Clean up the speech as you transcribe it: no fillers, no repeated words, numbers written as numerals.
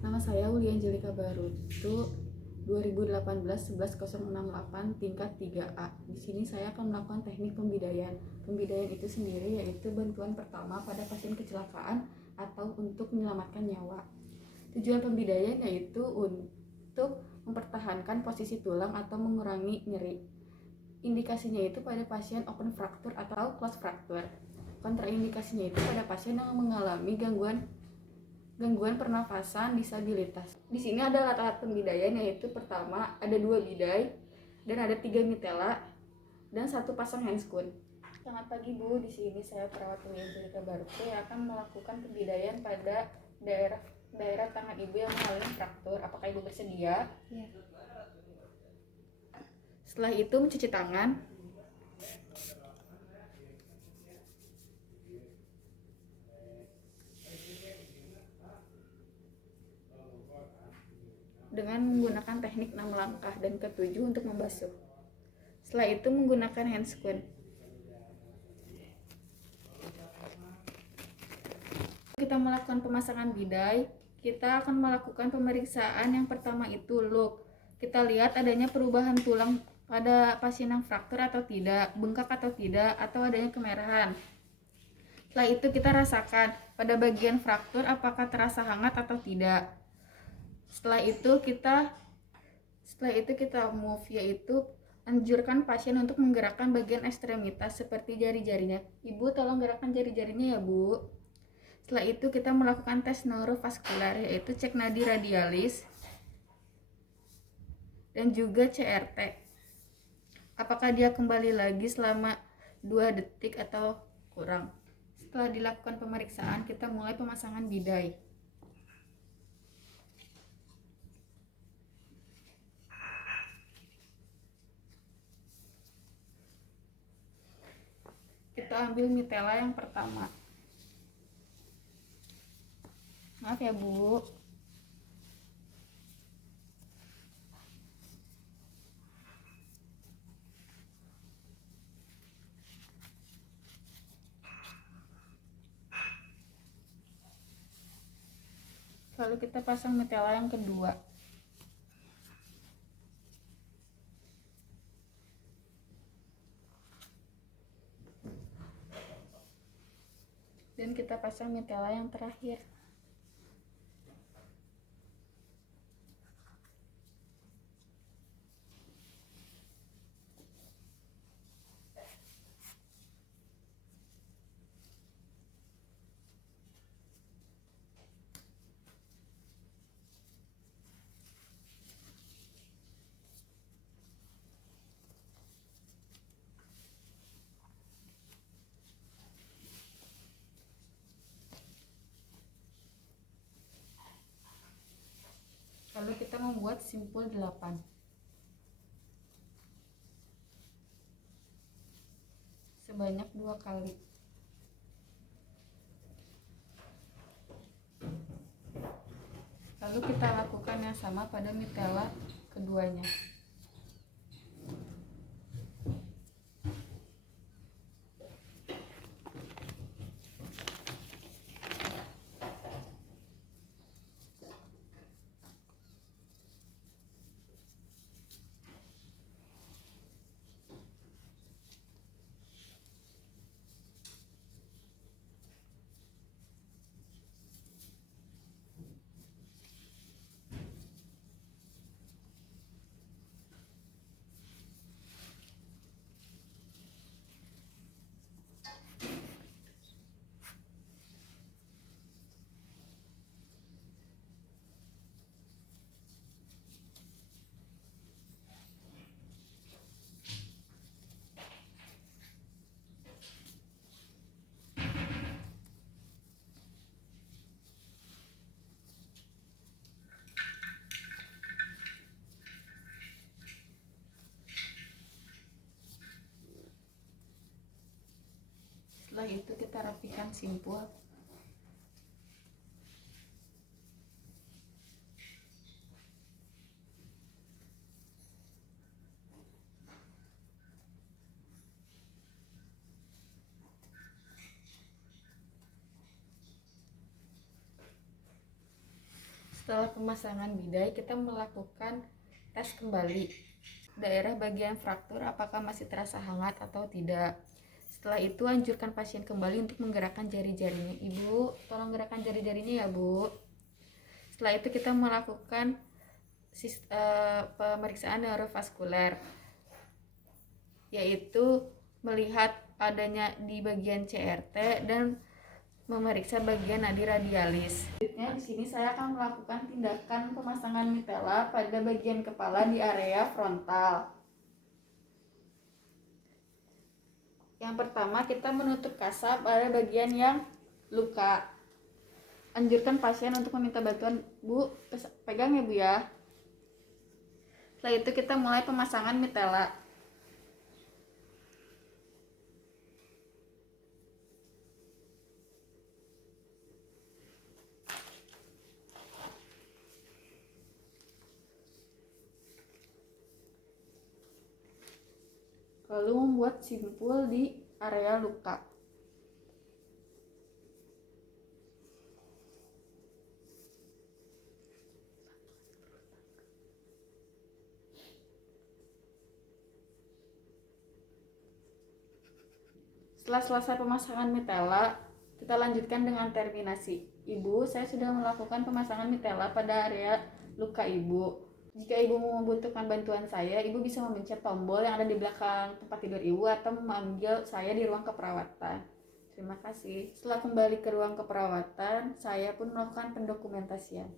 Nama saya Uli Angelika Barutu, 2018-11068, tingkat 3A. Di sini saya akan melakukan teknik pembidayaan. Pembidayaan itu sendiri yaitu bantuan pertama pada pasien kecelakaan atau untuk menyelamatkan nyawa. Tujuan pembidayaan yaitu untuk mempertahankan posisi tulang atau mengurangi nyeri. Indikasinya itu pada pasien open fracture atau close fracture. Kontraindikasinya itu pada pasien yang mengalami gangguan pernafasan disabilitas. Di sini ada alat-alat pembidayaan, yaitu pertama ada 2 bidai dan ada 3 mitela dan 1 pasang handscoon. Selamat pagi Bu, di sini saya perawat Uli Angelika Barutu yang akan melakukan pembidayaan pada daerah tangan Ibu yang mengalami fraktur. Apakah Ibu bersedia? Ya. Setelah itu mencuci tangan. Dengan menggunakan teknik 6 langkah dan ke-7 untuk membasuh. Setelah itu menggunakan handscoon. Kita melakukan pemasangan bidai, kita akan melakukan pemeriksaan. Yang pertama itu look. Kita lihat adanya perubahan tulang pada pasien yang fraktur atau tidak, bengkak atau tidak, atau adanya kemerahan. Setelah itu kita rasakan pada bagian fraktur apakah terasa hangat atau tidak. Setelah itu kita move, yaitu anjurkan pasien untuk menggerakkan bagian ekstremitas seperti jari-jarinya. Ibu tolong gerakkan jari-jarinya ya Bu. Setelah itu kita melakukan tes neurovaskular, yaitu cek nadi radialis dan juga CRT. Apakah dia kembali lagi selama 2 detik atau kurang. Setelah dilakukan pemeriksaan, kita mulai pemasangan bidai. Kita ambil mitela yang pertama. Maaf ya Bu. Lalu kita pasang mitela yang kedua. Dan kita pasang mitela yang terakhir. Lalu kita membuat simpul 8. Sebanyak 2 kali. Lalu kita lakukan yang sama pada mitela keduanya. Setelah itu kita rapikan simpul. Setelah pemasangan bidai, kita melakukan tes kembali daerah bagian fraktur apakah masih terasa hangat atau tidak. Setelah itu anjurkan pasien kembali untuk menggerakkan jari-jarinya. Ibu, tolong gerakkan jari-jarinya ya, Bu. Setelah itu kita melakukan pemeriksaan neurovaskuler, yaitu melihat adanya di bagian CRT dan memeriksa bagian nadi radialis. Selanjutnya di sini saya akan melakukan tindakan pemasangan mitela pada bagian kepala di area frontal. Yang pertama kita menutup kasar pada bagian yang luka. Anjurkan pasien untuk meminta bantuan. Bu, pegang ya Bu ya. Setelah itu kita mulai pemasangan mitela. Lalu membuat simpul di area luka. Setelah selesai pemasangan mitela, kita lanjutkan dengan terminasi. Ibu, saya sudah melakukan pemasangan mitela pada area luka Ibu. Jika Ibu membutuhkan bantuan saya, Ibu bisa memencet tombol yang ada di belakang tempat tidur Ibu atau memanggil saya di ruang keperawatan. Terima kasih. Setelah kembali ke ruang keperawatan, saya pun melakukan pendokumentasian.